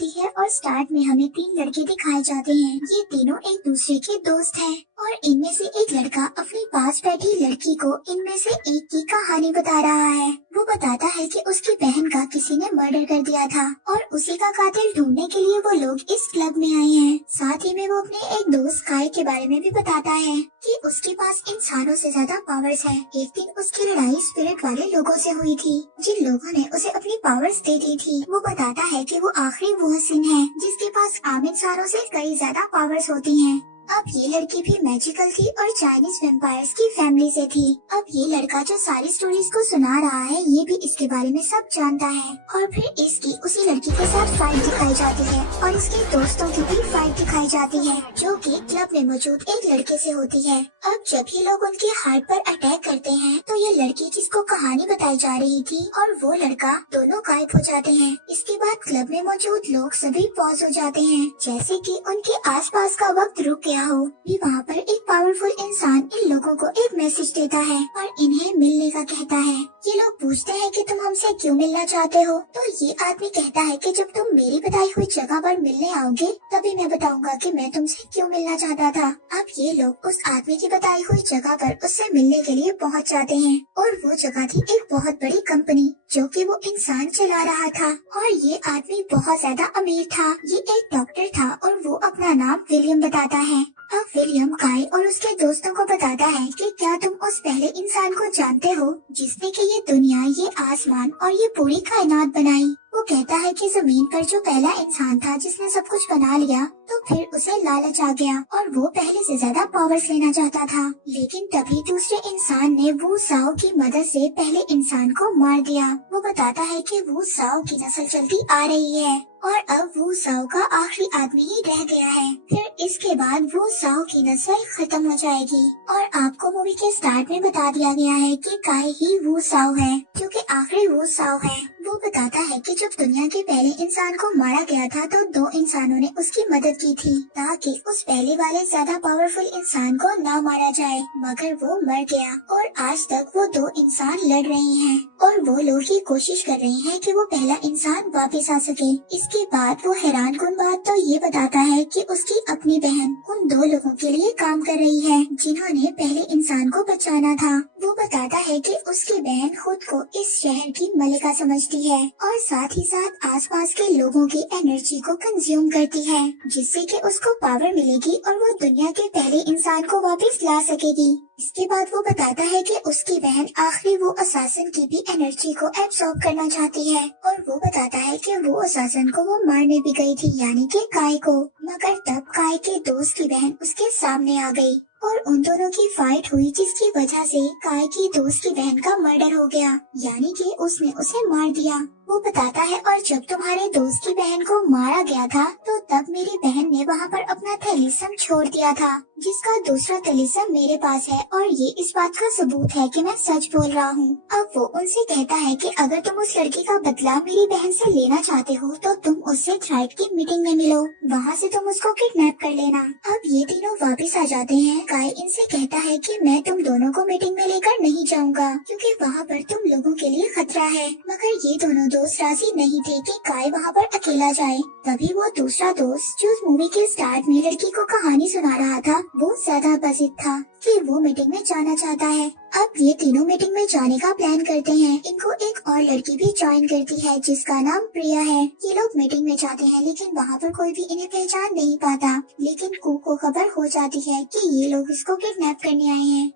होती है और स्टार्ट में हमें 3 लड़के दिखाए जाते हैं। ये तीनों एक दूसरे के दोस्त हैं और इनमें से एक लड़का अपनी पास बैठी लड़की को इनमें से एक की कहानी बता रहा है। वो बताता है कि उसकी बहन का किसी ने मर्डर कर दिया था और उसी का कातिल ढूंढने के लिए वो लोग इस क्लब में आए हैं। साथ ही में वो अपने एक दोस्त काय के बारे में भी बताता है कि उसके पास इंसानों से ज्यादा पावर्स है। एक दिन उसकी लड़ाई स्पिरिट वाले लोगों से हुई थी जिन लोगों ने उसे अपनी पावर्स दे दी थी। वो बताता है कि वो आखिरी वो सिंह है जिसके पास आम इंसानों से कई ज्यादा पावर्स होती हैं। अब ये लड़की भी मैजिकल थी और चाइनीज वेम्पायर्स की फैमिली से थी। अब ये लड़का जो सारी स्टोरीज को सुना रहा है ये भी इसके बारे में सब जानता है और फिर इसकी उसी लड़की के साथ फाइट दिखाई जाती है और इसके दोस्तों की भी फाइट दिखाई जाती है जो कि क्लब में मौजूद एक लड़के से होती है। अब जब ये लोग उनके हार्ट पर अटैक करते हैं तो ये लड़की जिसको कहानी बताई जा रही थी और वो लड़का दोनों गायब हो जाते हैं। इसके बाद क्लब में मौजूद लोग सभी पॉज हो जाते हैं जैसे कि उनके आसपास का वक्त रुक गया हो। भी वहाँ पर एक पावरफुल इंसान इन लोगों को एक मैसेज देता है और इन्हें मिलने का कहता है। ये लोग पूछते हैं कि तुम हमसे क्यों मिलना चाहते हो, तो ये आदमी कहता है कि जब तुम मेरी बताई हुई जगह पर मिलने आओगे तभी मैं बताऊंगा कि मैं तुमसे क्यों मिलना चाहता था। अब ये लोग उस आदमी की बताई हुई जगह पर उससे मिलने के लिए पहुँच जाते हैं और वो जगह थी एक बहुत बड़ी कंपनी जो कि वो इंसान चला रहा था और ये आदमी बहुत ज्यादा अमीर था। ये एक डॉक्टर था और वो अपना नाम विलियम बताता है। अब विलियम काय और उसके दोस्तों को बताता है कि क्या तुम उस पहले इंसान को जानते हो जिसने कि ये दुनिया, ये आसमान और ये पूरी कायनात बनाई। वो कहता है कि जमीन पर जो पहला इंसान था जिसने सब कुछ बना लिया तो फिर उसे लालच आ गया और वो पहले से ज्यादा पावर्स लेना चाहता था। लेकिन तभी दूसरे इंसान ने वू साओ की मदद से पहले इंसान को मार दिया। वो बताता है कि वू साओ की नस्ल चलती आ रही है और अब वू साओ का आखिरी आदमी ही रह गया है। फिर इसके बाद वू साओ की नस्ल खत्म हो जाएगी और आपको मूवी के स्टार्ट में बता दिया गया है कि काय ही वू साओ है जो कि आखिरी वू साओ है। वो बताता है कि जब दुनिया के पहले इंसान को मारा गया था तो 2 इंसानों ने उसकी मदद की थी ताकि उस पहले वाले ज्यादा पावरफुल इंसान को ना मारा जाए, मगर वो मर गया और आज तक वो 2 इंसान लड़ रहे हैं और वो लोग ही कोशिश कर रहे हैं कि वो पहला इंसान वापस आ सके। इसके बाद वो हैरान कुन बात तो ये बताता है कि उसकी अपनी बहन उन 2 लोगों के लिए काम कर रही है जिन्होंने पहले इंसान को बचाना था। वो बताता है कि उसकी बहन खुद को इस शहर की मलिका समझती है और साथ ही साथ आसपास के लोगों की एनर्जी को कंज्यूम करती है जिससे कि उसको पावर मिलेगी और वो दुनिया के पहले इंसान को वापस ला सकेगी। इसके बाद वो बताता है कि उसकी बहन आखिरी वो असासिन की भी एनर्जी को एब्सॉर्ब करना चाहती है और वो बताता है कि वो असासिन को वो मारने भी गई थी यानी कि काय को, मगर तब काय के दोस्त की बहन उसके सामने आ गई और उन दोनों की फाइट हुई जिसकी वजह से काय की दोस्त की बहन का मर्डर हो गया यानी कि उसने उसे मार दिया। वो बताता है और जब तुम्हारे दोस्त की बहन को मारा गया था तो तब मेरी बहन ने वहाँ पर अपना तलीसम छोड़ दिया था जिसका दूसरा तलीसम मेरे पास है और ये इस बात का सबूत है कि मैं सच बोल रहा हूँ। अब वो उनसे कहता है कि अगर तुम उस लड़की का बदला मेरी बहन से लेना चाहते हो तो तुम उससे थ्राइड की मीटिंग में मिलो, वहाँ से तुम उसको किडनैप कर लेना। अब ये तीनों वापिस आ जाते हैं। काय इनसे कहता है कि मैं तुम दोनों को मीटिंग में लेकर नहीं जाऊंगा क्योंकि वहाँ पर तुम लोगों के लिए खतरा है, मगर ये दोनों दोस्त राजी नहीं थे कि काय वहाँ पर अकेला जाए। तभी वो दूसरा दोस्त जो मूवी के स्टार्ट में लड़की को कहानी सुना रहा था वो ज्यादा बजित था कि वो मीटिंग में जाना चाहता है। अब ये तीनों मीटिंग में जाने का प्लान करते हैं। इनको एक और लड़की भी ज्वाइन करती है जिसका नाम प्रिया है। ये लोग मीटिंग में जाते हैं लेकिन वहाँ पर कोई भी इन्हें पहचान नहीं पाता, लेकिन कू को खबर हो जाती है कि ये लोग इसको किडनैप करने आए हैं।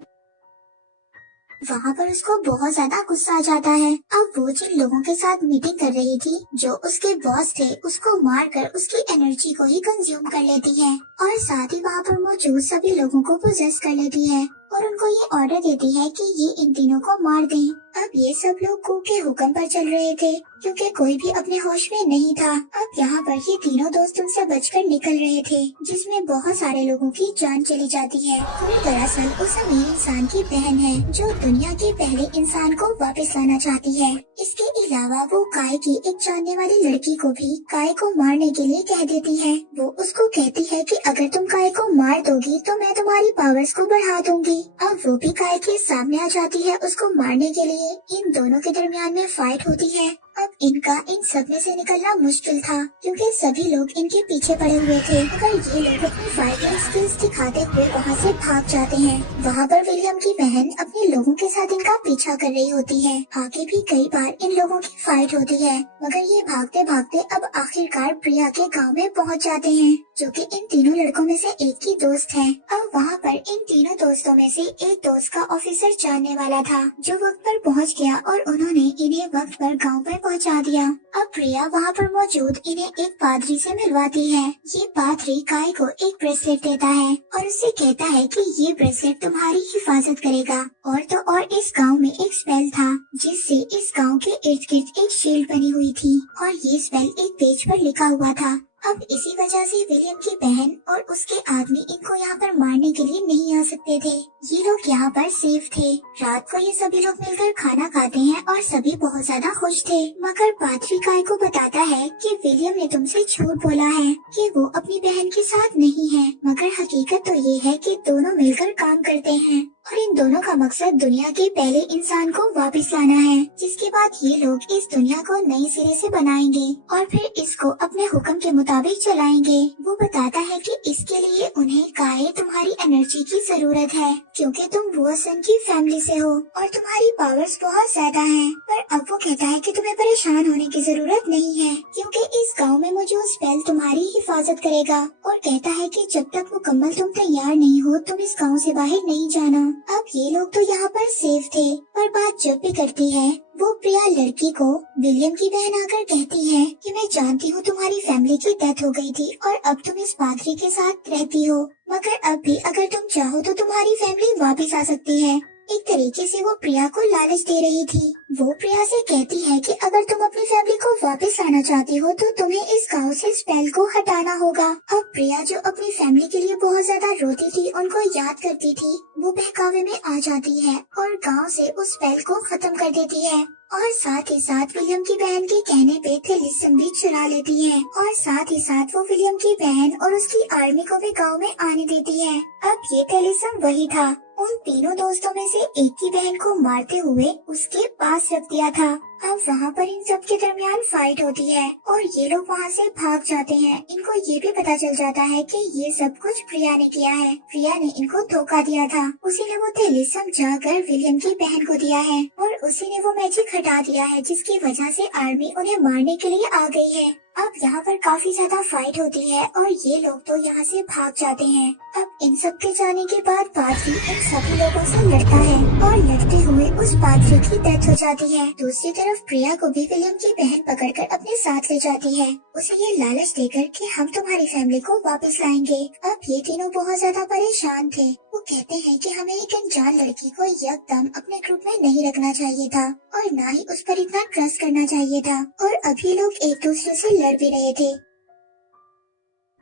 वहाँ पर उसको बहुत ज्यादा गुस्सा आ जाता है। अब वो जिन लोगों के साथ मीटिंग कर रही थी जो उसके बॉस थे उसको मारकर उसकी एनर्जी को ही कंज्यूम कर लेती है और साथ ही वहाँ पर मौजूद सभी लोगों को पोजेस कर लेती है और उनको ये ऑर्डर देती है कि ये इन तीनों को मार दें। अब ये सब लोग कू के हुक्म पर चल रहे थे क्योंकि कोई भी अपने होश में नहीं था। अब यहाँ पर ये तीनों दोस्त उनसे बचकर निकल रहे थे जिसमें बहुत सारे लोगों की जान चली जाती है। वो दरअसल उस अमीर इंसान की बहन है जो दुनिया के पहले इंसान को वापस लाना चाहती है। इसके अलावा वो काय की एक जानने वाली लड़की को भी काय को मारने के लिए कह देती है। वो उसको कहती है कि अगर तुम काय को मार दोगी तो मैं तुम्हारी पावर्स को बढ़ा दूंगी। अब वो भी काय के सामने आ जाती है उसको मारने के लिए। इन दोनों के दरमियान में फाइट होती है अब इनका इन सब में से निकलना मुश्किल था क्योंकि सभी लोग इनके पीछे पड़े हुए थे। अगर ये लोग अपनी फाइटिंग स्किल्स दिखाते हुए वहाँ से भाग जाते हैं, वहाँ पर विलियम की बहन अपने लोगों के साथ इनका पीछा कर रही होती है। आगे भी कई बार इन लोगों की फाइट होती है, मगर ये भागते भागते अब आखिरकार प्रिया के गाँव में पहुँच जाते हैं, जो कि इन तीनों लड़कों में से एक की दोस्त है। अब वहाँ पर इन तीनों दोस्तों में से एक दोस्त का ऑफिसर जानने वाला था, जो वक्त पर पहुँच गया और उन्होंने इन्हें वक्त पर गांव में पहुँचा दिया। अब प्रिया वहाँ पर मौजूद इन्हें एक पादरी से मिलवाती है। ये पादरी काय को एक ब्रेसलेट देता है और उससे कहता है कि ये ब्रेसलेट तुम्हारी हिफाजत करेगा। और तो और इस गांव में एक स्पेल था जिससे इस गांव के इर्द गिर्द एक शील्ड बनी हुई थी और ये स्पेल एक पेज पर लिखा हुआ था। अब इसी वजह से विलियम की बहन और उसके आदमी इनको यहाँ पर मारने के लिए नहीं आ सकते थे। ये लोग यहाँ पर सेफ थे। रात को ये सभी लोग मिलकर खाना खाते हैं और सभी बहुत ज्यादा खुश थे। मगर पादरी काय को बताता है कि विलियम ने तुमसे झूठ बोला है कि वो अपनी बहन के साथ नहीं है, मगर हकीकत तो ये है कि दोनों मिलकर काम करते हैं और इन दोनों का मकसद दुनिया के पहले इंसान को वापस लाना है, जिसके बाद ये लोग इस दुनिया को नए सिरे से बनाएंगे और फिर इसको अपने हुक्म के मुताबिक चलाएंगे। वो बताता है कि इसके लिए उन्हें काय तुम्हारी एनर्जी की जरूरत है क्योंकि तुम वुसन की फैमिली से हो और तुम्हारी पावर्स बहुत ज्यादा हैं। पर अब वो कहता है कि तुम्हें परेशान होने की जरूरत नहीं है क्योंकि इस गाँव में मौजूद स्पेल तुम्हारी हिफाजत करेगा और कहता है कि जब तक मुकम्मल तुम तैयार नहीं हो तुम इस गाँव से बाहर नहीं जाना। अब ये लोग तो यहाँ पर सेफ थे, पर बात जब भी करती है वो प्रिया लड़की को विलियम की बहन आकर कहती है कि मैं जानती हूँ तुम्हारी फैमिली की डेथ हो गई थी और अब तुम इस पादरी के साथ रहती हो, मगर अब भी अगर तुम चाहो तो तुम्हारी फैमिली वापस आ सकती है। एक तरीके से वो प्रिया को लालच दे रही थी। वो प्रिया से कहती है कि अगर तुम अपनी फैमिली को वापस आना चाहती हो तो तुम्हें इस गांव से स्पेल को हटाना होगा। अब प्रिया जो अपनी फैमिली के लिए बहुत ज्यादा रोती थी, उनको याद करती थी, वो बहकावे में आ जाती है और गांव से उस स्पेल को खत्म कर देती है और साथ ही साथ विलियम की बहन के कहने पे थेलिसम भी चुरा लेती है और साथ ही साथ वो विलियम की बहन और उसकी आर्मी को भी गांव में आने देती है। अब ये थेलिसम वही था, उन तीनों दोस्तों में से एक की बहन को मारते हुए उसके पास रख दिया था। अब वहाँ पर इन सब के दरमियान फाइट होती है और ये लोग वहाँ से भाग जाते हैं। इनको ये भी पता चल जाता है कि ये सब कुछ प्रिया ने किया है। प्रिया ने इनको धोखा दिया था, उसी ने वो थेलिसम जाकर विलियम की बहन को दिया है और उसी ने वो मैजिक हटा दिया है जिसकी वजह से आर्मी उन्हें मारने के लिए आ गई है। अब यहाँ पर काफी ज्यादा फाइट होती है और ये लोग तो यहाँ से भाग जाते हैं। अब इन सब के जाने के बाद पादरी इन सभी लोगों से लड़ता है और लड़ते हुए उस पादरी की डेथ हो जाती है। दूसरी तरफ प्रिया को भी विलियम की बहन पकड़कर अपने साथ ले जाती है, उसे ये लालच देकर कि हम तुम्हारी फैमिली को वापस लाएंगे। अब ये तीनों बहुत ज्यादा परेशान थे। वो कहते हैं कि हमें एक अनजान लड़की को एकदम अपने ग्रुप में नहीं रखना चाहिए था और न ही उस पर इतना ट्रस्ट करना चाहिए था और अब ये लोग एक दूसरे से लड़ भी रहे थे।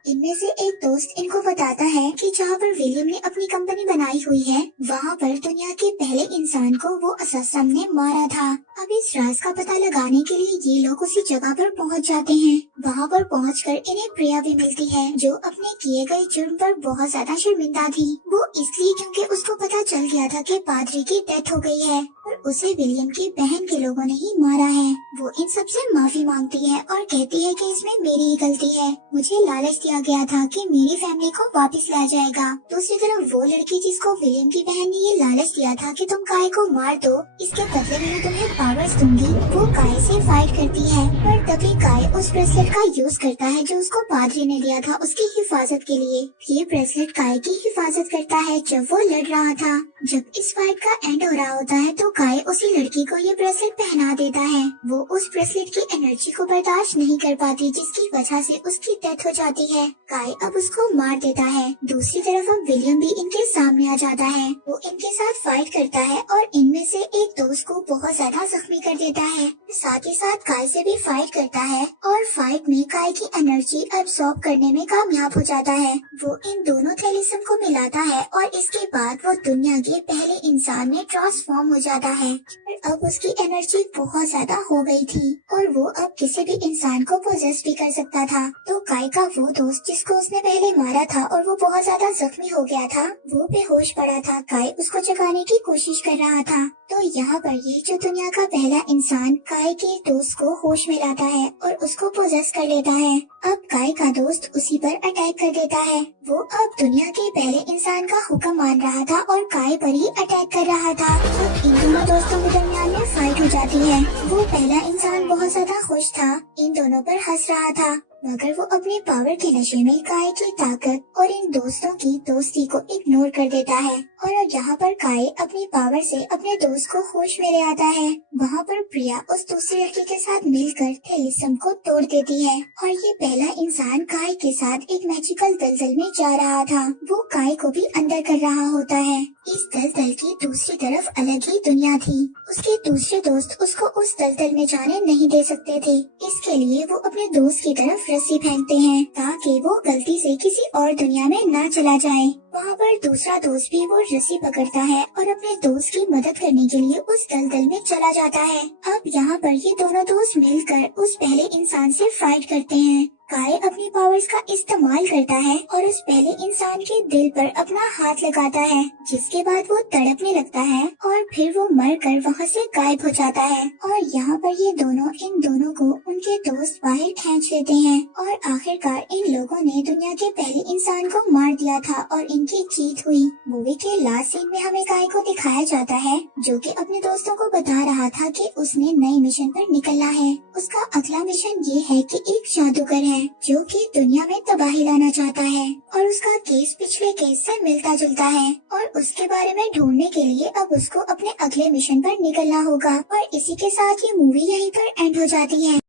इनमें से एक दोस्त इनको बताता है कि जहाँ पर विलियम ने अपनी कंपनी बनाई हुई है वहाँ पर दुनिया के पहले इंसान को वो असम ने मारा था। अब इस राज का पता लगाने के लिए ये लोग उसी जगह पर पहुँच जाते हैं। वहाँ पर पहुँचकर इन्हें प्रिया भी मिलती है जो अपने किए गए जुर्म पर बहुत ज्यादा शर्मिंदा थी। वो इसलिए क्योंकि उसको पता चल गया था कि पादरी की डेथ हो गई है और उसे विलियम की बहन के लोगों ने ही मारा है। वो इन सबसे माफी मांगती है और कहती है कि इसमें मेरी ही गलती है, मुझे लालच दिया गया था कि मेरी फैमिली को वापस ला जाएगा। दूसरी तरफ वो लड़की जिसको विलियम की बहन ने ये लालच दिया था कि तुम काय को मार दो, इसके बदले में मैं तुम्हें पावर्स दूंगी, वो काय से फाइट करती है। पर तभी काय उस ब्रेसलेट का यूज करता है जो उसको पादरी ने दिया था उसकी हिफाजत के लिए। ये ब्रेसलेट काय की हिफाजत करता है जब वो लड़ रहा था। जब इस फाइट का एंड हो रहा होता है तो काय उसी लड़की को ये ब्रेसलेट पहना देता है। वो उस ब्रेसलेट की एनर्जी को बर्दाश्त नहीं कर पाती जिसकी वजह से उसकी डेथ हो जाती है। काय अब उसको मार देता है। दूसरी तरफ अब विलियम भी इनके सामने आ जाता है। वो इनके साथ फाइट करता है और इनमें से एक दोस्त को बहुत ज्यादा जख्मी कर देता है। साथ ही साथ काय से भी फाइट करता है और फाइट में काय की एनर्जी अब्सॉर्ब करने में कामयाब हो जाता है। वो इन दोनों थैलिसम को मिलाता है और इसके बाद वो दुनिया के पहले इंसान में ट्रांसफॉर्म हो जाता है। है। पर अब उसकी एनर्जी बहुत ज्यादा हो गई थी और वो अब किसी भी इंसान को पोजेस भी कर सकता था। तो काई का वो दोस्त जिसको उसने पहले मारा था और वो बहुत ज्यादा जख्मी हो गया था, वो बेहोश पड़ा था। काई उसको जगाने की कोशिश कर रहा था। तो यहाँ पर ये जो दुनिया का पहला इंसान काई के दोस्त को होश में लाता है और उसको पोजेस कर लेता है। अब काई का दोस्त उसी पर अटैक कर देता है। वो अब दुनिया के पहले इंसान का हुक्म मान रहा था और काई पर ही अटैक कर रहा था। अब इन दोनों दोस्तों के दरमियान में फाइट हो जाती है। वो पहला इंसान बहुत ज्यादा खुश था, इन दोनों पर हंस रहा था, मगर वो अपने पावर के नशे में काई की ताकत और इन दोस्तों की दोस्ती को इग्नोर कर देता है। और अब यहाँ पर काई अपनी पावर से अपने दोस्त को होश में ले आता है। वहाँ पर प्रिया उस दूसरी लड़की के साथ मिलकर टेलिसम को तोड़ देती है और ये पहला इंसान काई के साथ एक मैजिकल दलदल में जा रहा था। वो काई को भी अंदर कर रहा होता है। इस दलदल की दूसरी तरफ अलग ही दुनिया थी। उसके दूसरे दोस्त उसको उस दलदल में जाने नहीं दे सकते थे। इसके लिए वो अपने दोस्त की तरफ रस्सी फेंकते हैं ताकि वो गलती से किसी और दुनिया में ना चला जाए। वहाँ पर दूसरा दोस्त भी वो रस्सी पकड़ता है और अपने दोस्त की मदद करने के लिए उस दलदल में चला जाता है। अब यहाँ पर ये दोनों दोस्त मिलकर उस पहले इंसान से फाइट करते हैं। काई अपनी पावर्स का इस्तेमाल करता है और उस पहले इंसान के दिल पर अपना हाथ लगाता है, जिसके बाद वो तड़पने लगता है और फिर वो मरकर वहाँ से गायब हो जाता है। और यहाँ पर ये दोनों इन दोनों को उनके दोस्त बाहर खींच लेते हैं और आखिरकार इन लोगों ने दुनिया के पहले इंसान को मार दिया था और इनकी जीत हुई। मूवी के लास्ट सीन में हमें काई को दिखाया जाता है जो कि अपने दोस्तों को बता रहा था कि उसने नए मिशन पर निकलना है। उसका अगला मिशन ये है कि एक जादूगर है जो कि दुनिया में तबाही लाना चाहता है और उसका केस पिछले केस से मिलता जुलता है और उसके बारे में ढूंढने के लिए अब उसको अपने अगले मिशन पर निकलना होगा। और इसी के साथ ये मूवी यहीं पर एंड हो जाती है।